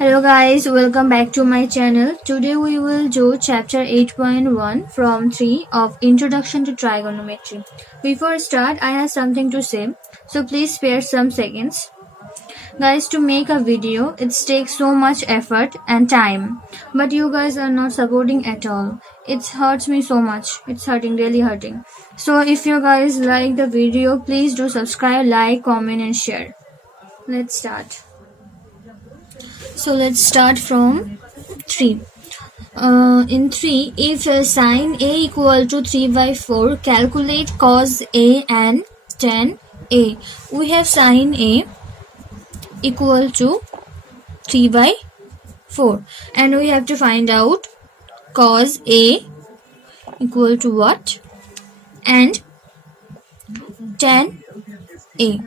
Hello guys, welcome back to my channel. Today we will do chapter 8.1 from 3 of Introduction to Trigonometry. Before start, I have something to say, so please spare some seconds. Guys, to make a video, it takes so much effort and time, but you guys are not supporting at all. It hurts me so much. It's hurting, really hurting. So if you guys like the video, please do subscribe, like, comment and share. Let's start. So let's start from 3. In 3, if sine A equal to 3 by 4, calculate cos A and tan A. We have sine A equal to 3 by 4 and we have to find out cos A equal to what and tan A.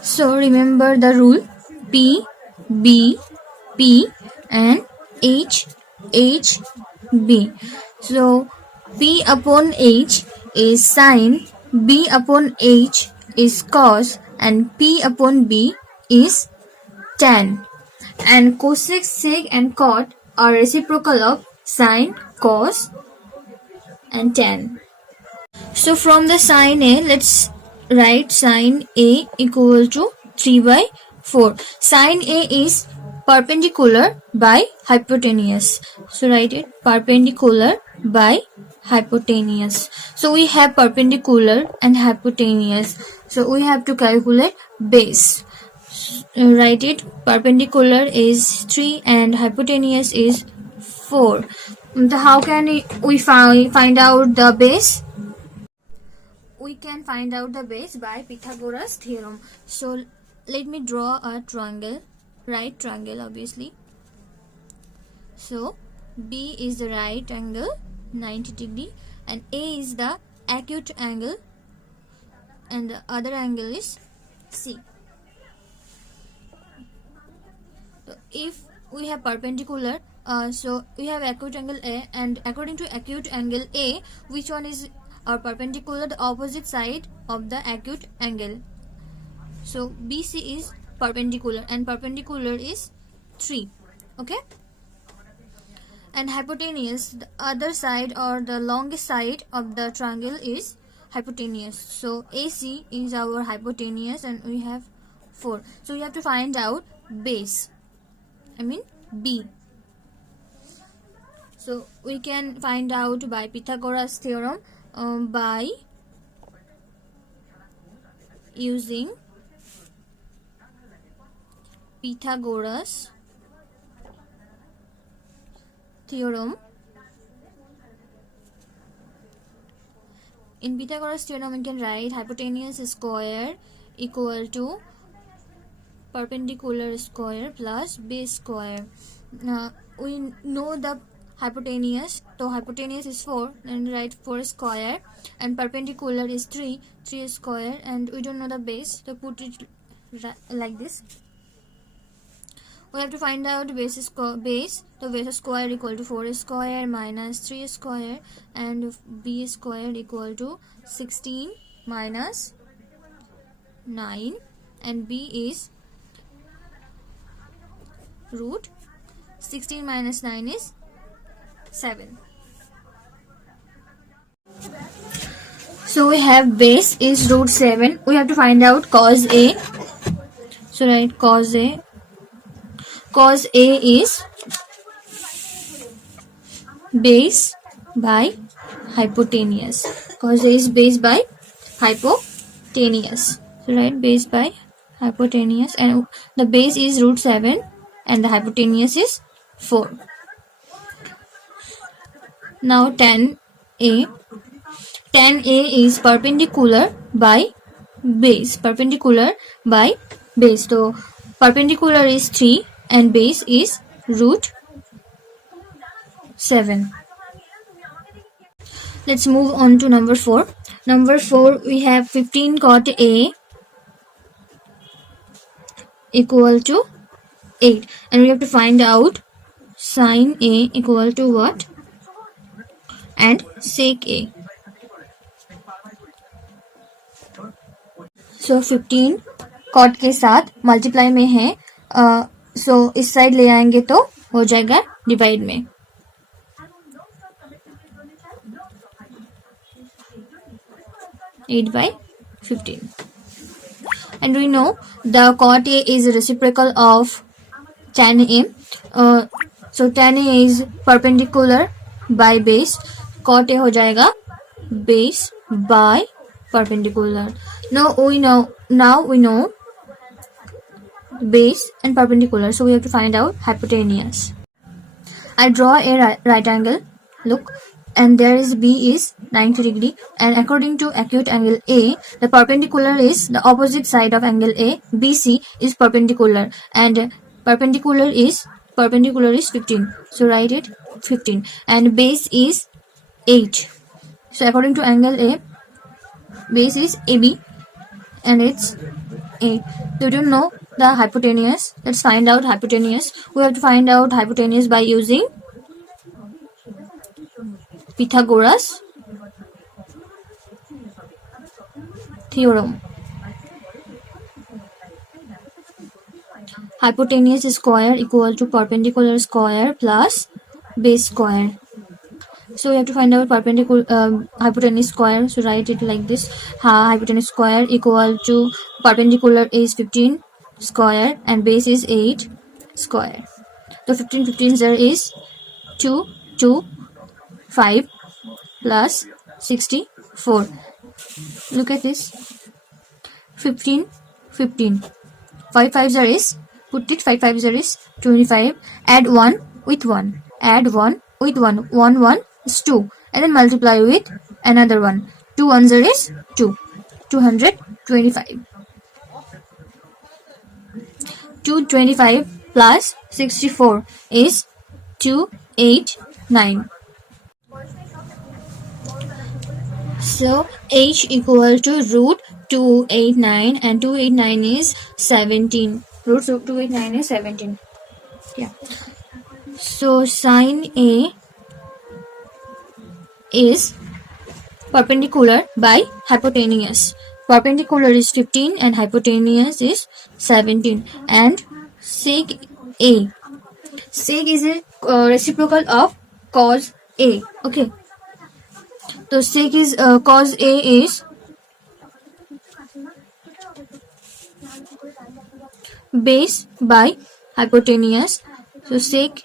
So remember the rule P, B, P and H, H, B. So P upon H is sine, B upon H is cos and P upon B is tan. And cosec, sec and cot are reciprocal of sine, cos and tan. So from the sine A, let's write sine A equal to 3 by 4. Sine A is perpendicular by hypotenuse. So write it perpendicular by hypotenuse. So we have perpendicular and hypotenuse. So we have to calculate base. Write it perpendicular is 3 and hypotenuse is 4. So how can we find out the base? We can find out the base by Pythagoras theorem. So let me draw a triangle, right triangle obviously. So B is the right angle 90 degree and A is the acute angle and the other angle is C. So if we have perpendicular, so we have acute angle A, and according to acute angle A, which one is our perpendicular? The opposite side of the acute angle. So BC is perpendicular and perpendicular is 3. Okay. And hypotenuse, the other side or the longest side of the triangle is hypotenuse. So AC is our hypotenuse and we have 4. So we have to find out base. B. So we can find out by Pythagoras theorem by using Pythagoras theorem. In Pythagoras theorem we can write hypotenuse square equal to perpendicular square plus base square. We know the hypotenuse, so hypotenuse is 4 and write 4 square and perpendicular is 3 square, and we don't know the base, so put it like this. We have to find out base. So base square equal to 4 square minus 3 square and b square equal to 16 minus 9 and b is root 16 minus 9 is 7. So we have base is root 7. We have to find out cos A. So write cos A. Cos A is base by hypotenuse. Cos A is base by hypotenuse. So write base by hypotenuse and the base is root 7 and the hypotenuse is 4. Now tan A. Tan A is perpendicular by base. Perpendicular by base. So perpendicular is 3 and base is root 7. Let's move on to number 4. Number 4 we have 15 cot A equal to 8 and we have to find out sine A equal to what and sec A. So 15 cot के साथ multiply में है सो इस side ले आएंगे तो हो जाएगा डिवाइड में. Eight by 15. And we know the cot A is reciprocal of tan A. So tan A is perpendicular by base. Cot A हो जाएगा base by perpendicular. Now we know base and perpendicular. So we have to find out hypotenuse. I draw a right angle. Look. And there is B is 90 degree, and according to acute angle A, the perpendicular is the opposite side of angle A. BC is perpendicular, and perpendicular is 15. So write it 15, and base is 8. So according to angle A, base is AB, and it's 8. So do you know the hypotenuse? Let's find out hypotenuse. We have to find out hypotenuse by using Pythagoras theorem. Hypotenuse square equal to perpendicular square plus base square. So we have to find out hypotenuse square. So write it like this: hypotenuse square equal to perpendicular is 15 square and base is 8 square. So 15 there is 2 5 plus 64. Look at this. 15 5 5 there is, put it, 5 5 there is 25. Add 1 with 1, add 1 with 1, 1 is 2, and then multiply with another one. 2 1 there is 2, 225. 225 plus 64 is 289. So h equal to root 289, and 289 is 17. Root 289 is 17. Yeah. So sine A is perpendicular by hypotenuse. Perpendicular is 15 and hypotenuse is 17. And sec A. Sec is a reciprocal of cos A. Okay. So sec is cos A is base by hypotenuse. So sec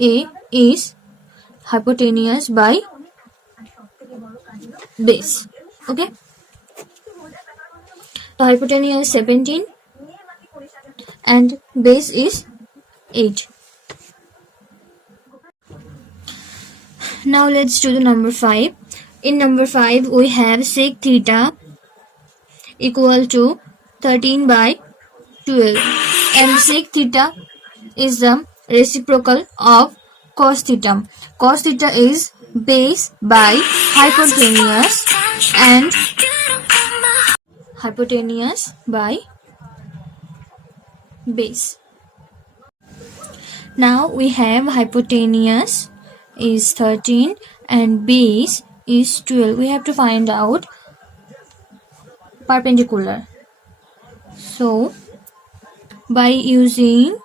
A is hypotenuse by base. Okay. So hypotenuse is 17 and base is 8. Now let's do the number 5. In number 5 we have sec theta equal to 13 by 12, and sec theta is the reciprocal of cos theta. Cos theta is base by hypotenuse and hypotenuse by base. Now we have hypotenuse is 13 and base is 12. We have to find out perpendicular. So by using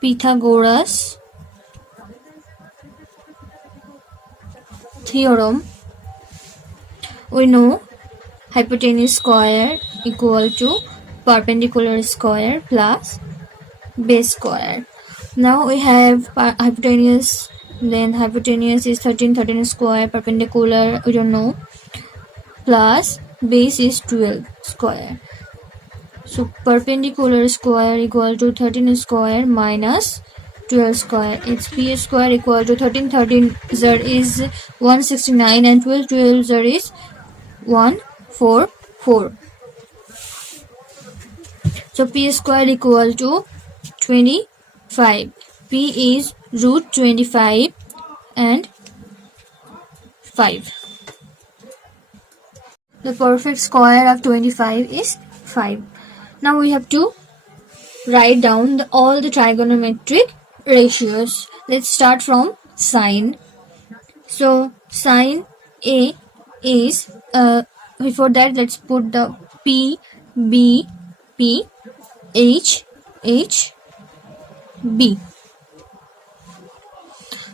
Pythagoras theorem, we know hypotenuse square equal to perpendicular square plus base square. Now we have hypotenuse, then hypotenuse is 13 square, perpendicular we don't know, plus base is 12 square. So perpendicular square equal to 13 square minus 12 square. It's p square equal to 13 there is 169 and 12 there is 144. So p square equal to 25. P is root 25 and 5. The perfect square of 25 is 5. Now we have to write down all the trigonometric ratios. Let's start from sine. So sine A is before that, let's put the P, B, P, H, H, B.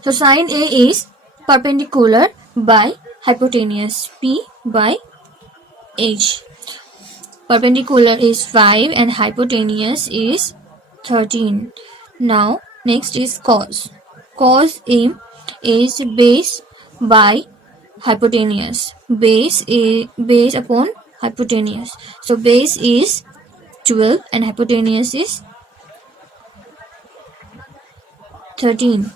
So sine A is perpendicular by hypotenuse, P by H. Perpendicular is 5 and hypotenuse is 13. Now next is cos. Cos A is base by hypotenuse. Base upon hypotenuse. So base is 12 and hypotenuse is 13.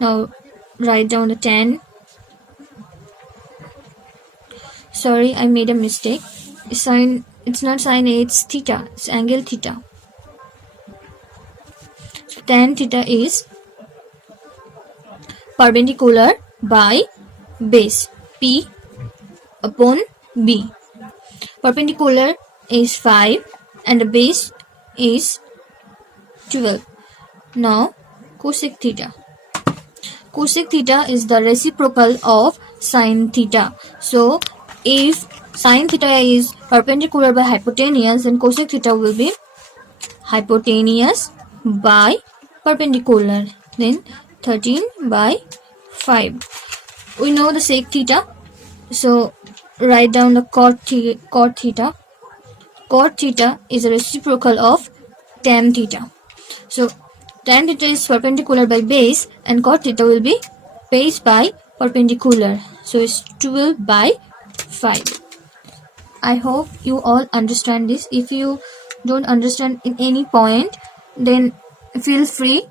Now write down the 10. Sorry, I made a mistake. It's not sine A, it's theta. It's angle theta. So tan theta is perpendicular by base, P upon B. Perpendicular is 5 and the base is 12. Now cosec theta. Cosec theta is the reciprocal of sine theta. So if sine theta is perpendicular by hypotenuse, then cosec theta will be hypotenuse by perpendicular. Then 13 by 5. We know the sec theta. So write down the cot theta. Cot theta is a reciprocal of tan theta. So tan theta is perpendicular by base and cot theta will be base by perpendicular. So it's 12 by 5. I hope you all understand this. If you don't understand in any point, then feel free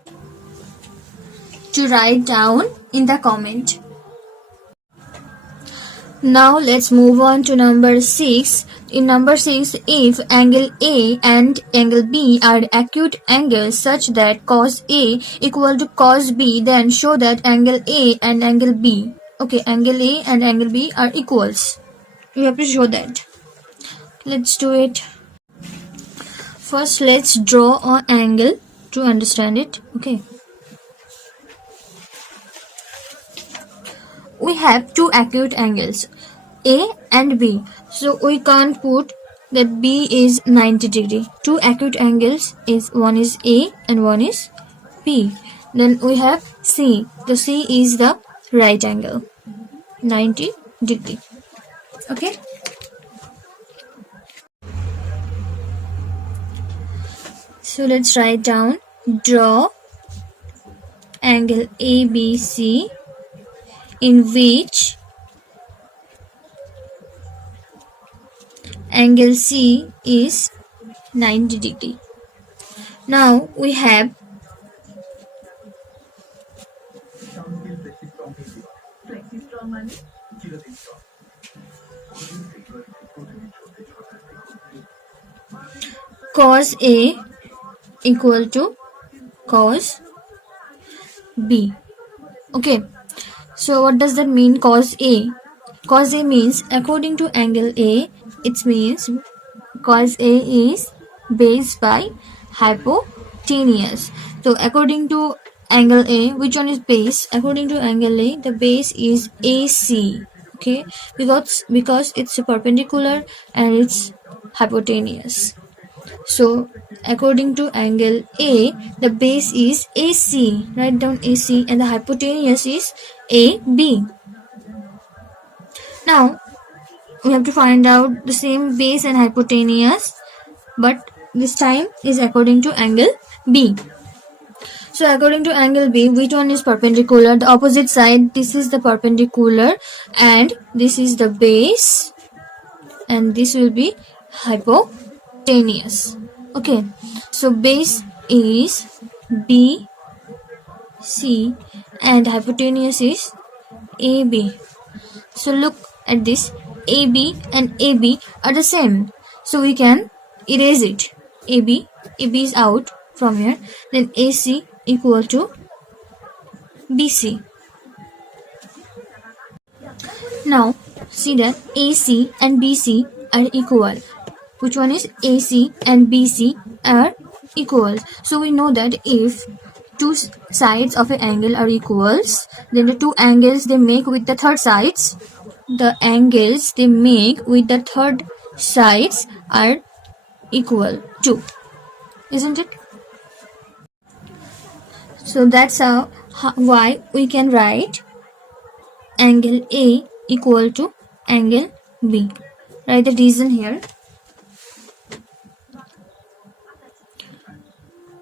to write down in the comment. Now let's move on to number 6. In number 6, if angle A and angle B are acute angles such that cos A equal to cos B, then show that angle A and angle B. Okay, angle A and angle B are equals. You have to show that. Let's do it. First, let's draw an angle to understand it. Okay. We have two acute angles, A and B. So we can't put that B is 90 degree. Two acute angles is one is A and one is B. Then we have C. The C is the right angle, 90 degree. Okay. So let's write down, draw angle ABC in which angle C is 90 degree. Now we have cos A equal to cos B. Okay. So what does that mean, cos A? Cos A means according to angle A, it means cos A is base by hypotenuse. So according to angle A, which one is base? According to angle A, the base is AC. Okay, because it's a perpendicular and it's hypotenuse. So according to angle A, the base is AC. Write down AC and the hypotenuse is AB. Now we have to find out the same base and hypotenuse, but this time is according to angle B. So according to angle B, which one is perpendicular? The opposite side, this is the perpendicular and this is the base and this will be hypotenuse. Okay, so base is BC and hypotenuse is AB. So look at this, AB and AB are the same. So we can erase it. AB is out from here. Then AC equal to BC. Now see that AC and BC are equal. Which one is AC and BC are equal? So we know that if two sides of an angle are equals, then the two angles they make with the third sides the angles they make with the third sides are equal to, isn't it? So that's why we can write angle A equal to angle B. Write the reason here.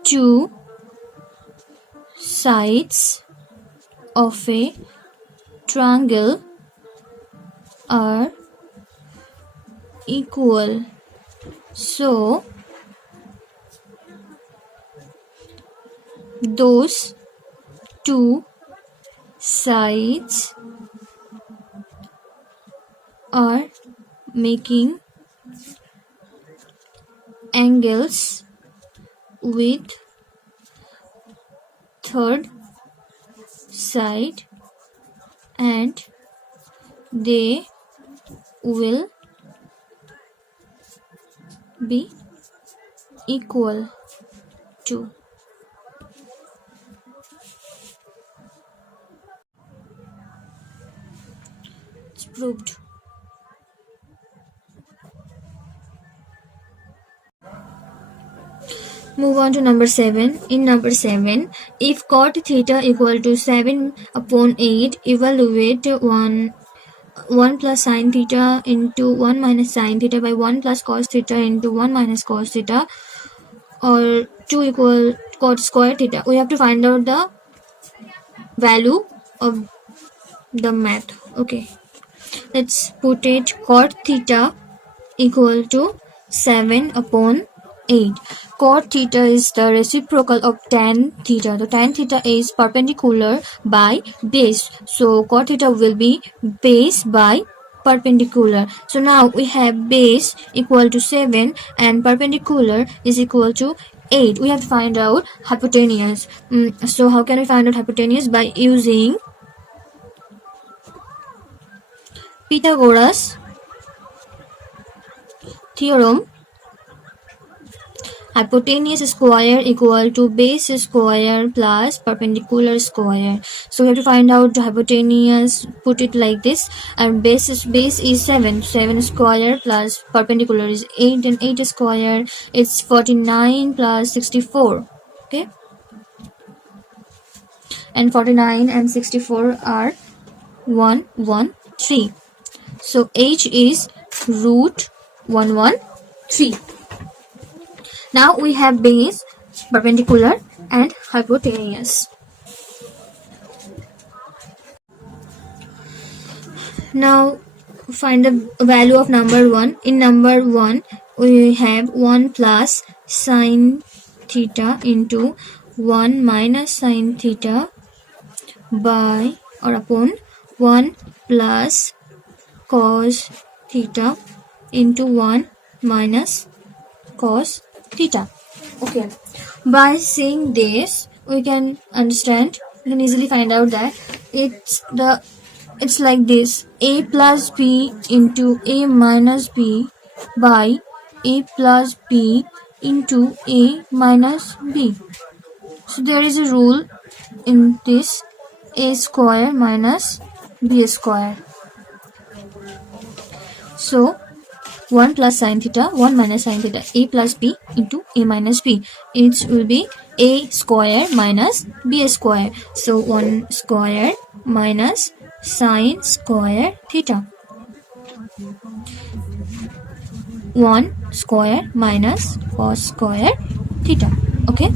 Two sides of a triangle are equal, so those two sides are making angles with third side and they will be equal to. It's proved. Move on to number 7. In number 7, if cot theta equal to 7 upon 8, evaluate 1 plus sin theta into 1 minus sin theta by 1 plus cos theta into 1 minus cos theta, or 2 equal cot square theta. We have to find out the value of the math. Okay, let's put it. Cot theta equal to 7 upon 8. Cot theta is the reciprocal of tan theta. So tan theta is perpendicular by base. So cot theta will be base by perpendicular. So now we have base equal to 7 and perpendicular is equal to 8. We have to find out hypotenuse. So how can we find out hypotenuse? By using Pythagoras theorem. Hypotenuse square equal to base square plus perpendicular square. So we have to find out the hypotenuse. Put it like this, and base is 7. 7 square plus perpendicular is 8, and 8 square is 49 plus 64. Okay, and 49 and 64 are 113. So h is root 113. Now we have base, perpendicular and hypotenuse. Now find the value of number 1. In number 1 we have 1 plus sin theta into 1 minus sin theta by or upon 1 plus cos theta into 1 minus cos theta. Okay, by seeing this we can understand, we can easily find out that it's like this: a plus b into a minus b by a plus b into a minus b. So there is a rule in this: a square minus b square. So 1 plus sin theta, 1 minus sin theta, a plus b into a minus b. It will be a square minus b square. So 1 square minus sin square theta. 1 square minus cos square theta. Okay.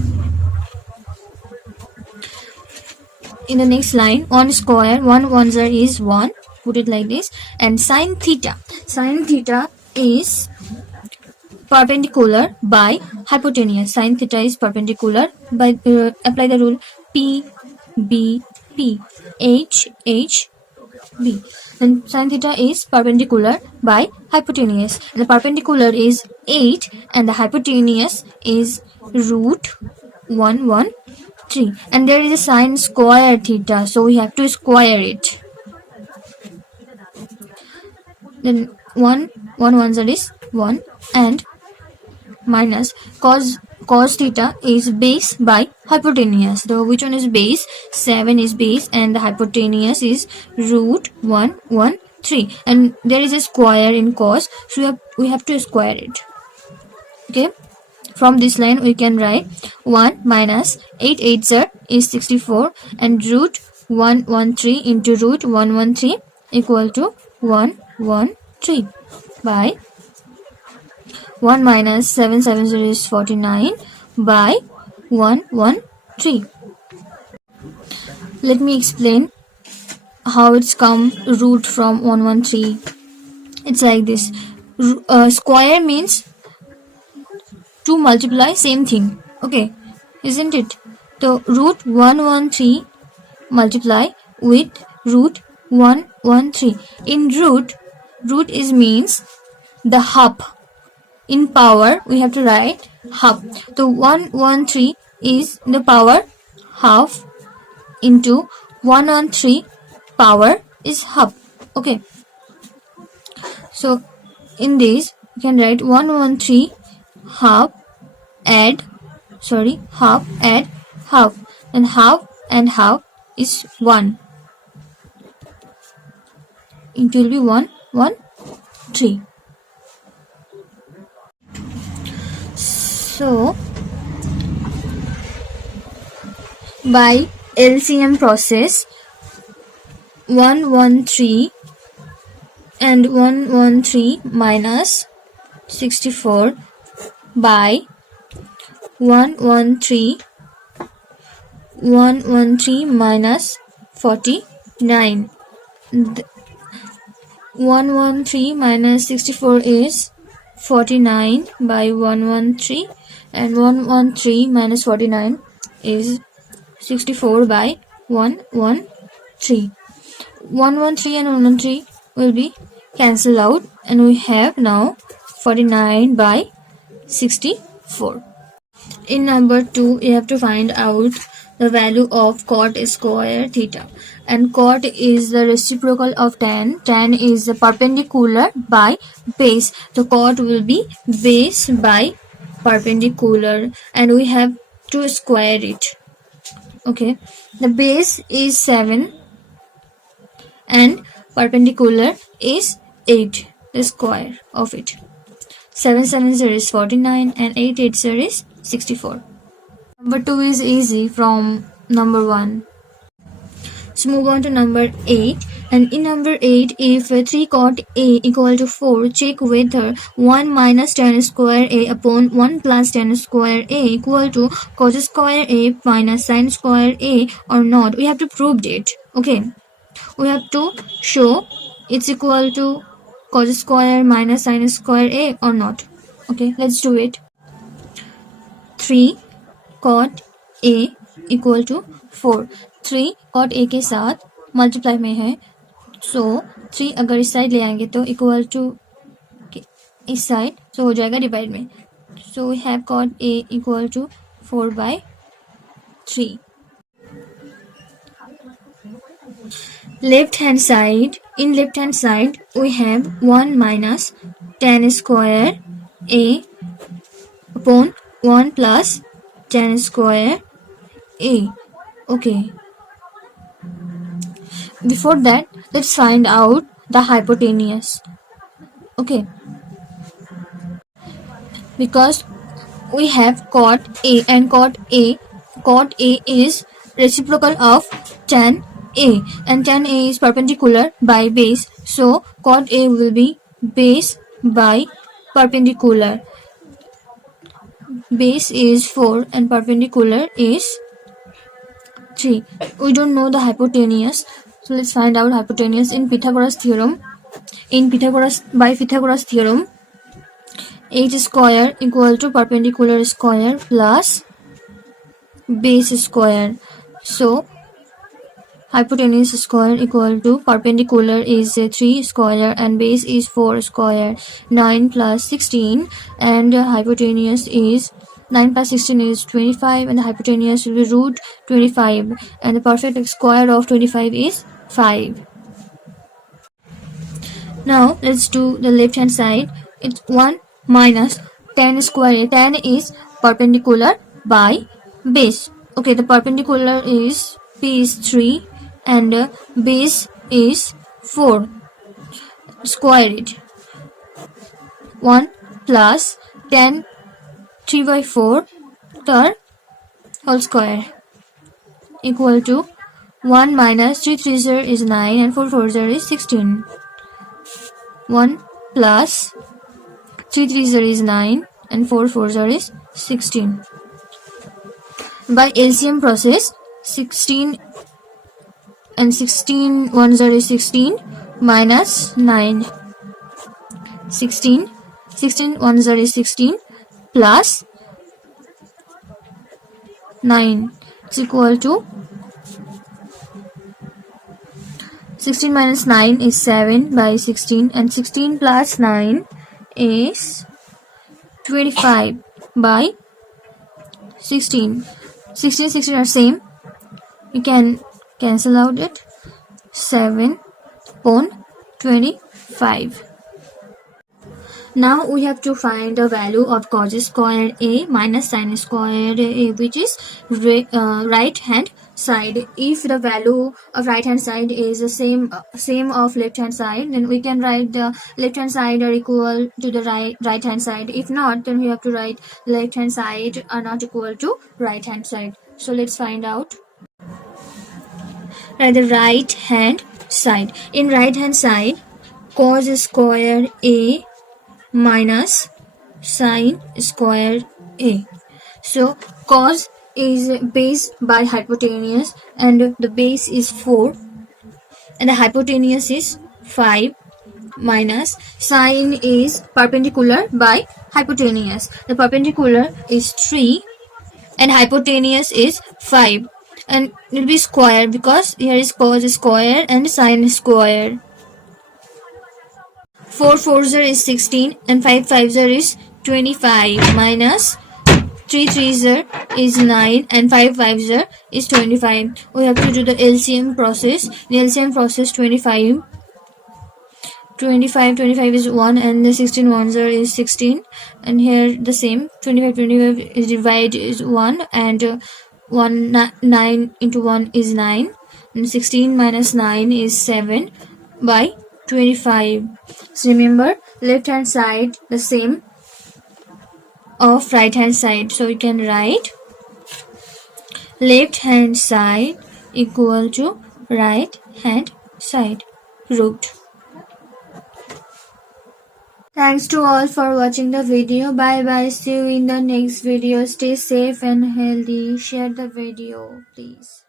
In the next line, 1 square, 1 ones is 1. Put it like this. And sin theta. Sin theta is perpendicular by hypotenuse. Sin theta is perpendicular by apply the rule P B P H H B. Then sin theta is perpendicular by hypotenuse. The perpendicular is 8 and the hypotenuse is root 113. And there is a sin square theta, so we have to square it. Then 1 ones is 1 and minus cos theta is base by hypotenuse. So which one is base? 7 is base and the hypotenuse is root 113. 3, and there is a square in cos, so we have to square it. Okay, from this line we can write 1 minus 8 8s is 64, and root 113 into root 113 equal to 113 by 1 minus 770 is 49 by 113. Let me explain how it's come root from 113. It's like this. Square means to multiply same thing. Okay, isn't it? So root 113 multiply with root 113. In root is means the half. In power we have to write half. So 113 is the power half into 113 power is half. Okay, so in this you can write 113 half add half, and half is 1. It will be 1 1 3. So by LCM process, 113 and 113 minus 64 by 113 minus 49. 113 minus 64 is 49 by 113, and 113 minus 49 is 64 by 113. 113 and 113 will be cancelled out, and we have now 49 by 64. In number 2, you have to find out the value of cot square theta, and cot is the reciprocal of tan. Tan is the perpendicular by base, so cot will be base by perpendicular, and we have to square it. Okay, the base is 7 and perpendicular is 8, the square of it. 7 7 0 is 49 and 8 8 0 is 64. Number 2 is easy from number 1. So move on to number 8, and in number 8, if 3 cot A equal to 4, check whether 1 minus tan square A upon 1 plus tan square A equal to cos square A minus sin square A or not. We have to prove it. Okay, we have to show it's equal to cos square minus sin square A or not. Okay, let's do it. 3 cot A equal to 4. 3 cot A के साथ multiply में है, सो 3 अगर इस side ले आएंगे तो equal to इस साइड, सो हो जाएगा डिवाइड में. So we have cot A equal to 4 by 3. Left hand side, in left hand side we have 1 minus tan square A upon 1 plus tan square A. Okay, before that let's find out the hypotenuse. Okay, because we have cot A, and cot A is reciprocal of tan A, and tan A is perpendicular by base, so cot A will be base by perpendicular. Base is 4 and perpendicular is 3. We don't know the hypotenuse, so let's find out hypotenuse in Pythagoras theorem. By Pythagoras theorem, h square equal to perpendicular square plus base square. So hypotenuse square equal to perpendicular is 3 square and base is 4 square. 9 plus 16, and hypotenuse is 9 plus 16 is 25, and the hypotenuse will be root 25, and the perfect square of 25 is 5. Now let's do the left hand side. It's 1 minus tan square. Tan is perpendicular by base. Okay, the perpendicular is P is 3 and base is 4. square it. 1 plus 10 3/4 third whole square equal to 1 minus 3 3s is 9 and 4 4s is 16. 1 plus 3 3s is 9 and 4 4s is 16. By LCM process, 16 and 16 1s is 16 minus 9. 16 1s is 16 plus 9 is equal to 16 minus 9 is 7 by 16, and 16 plus 9 is 25 by 16. 16 16 are same. You can cancel out it. 7 upon 25. Now we have to find the value of cos square A minus sin square A, which is right hand side. If the value of right hand side is the same of left hand side, then we can write the left hand side are equal to the right hand side. If not, then we have to write left hand side are not equal to right hand side. So let's find out. Write the right hand side. In right hand side, cos square A minus sin square A. So cos is base by hypotenuse, and the base is 4 and the hypotenuse is 5, minus sin is perpendicular by hypotenuse. The perpendicular is 3 and hypotenuse is 5, and it will be square because here is cos square and sin square. 4 4s is 16 and 5 5s is 25, minus 3 3s is 9 and 5 5s is 25. We have to do the LCM process. The LCM process 25 is 1 and the 16 1s is 16, and here the same 25 is divide is 1 and 9 into 1 is 9, and 16 minus 9 is 7 by 25. So remember, left hand side the same of right hand side, so you can write left hand side equal to right hand side. Proved. Thanks to all for watching the video. Bye bye. See you in the next video. Stay safe and healthy. Share the video, please.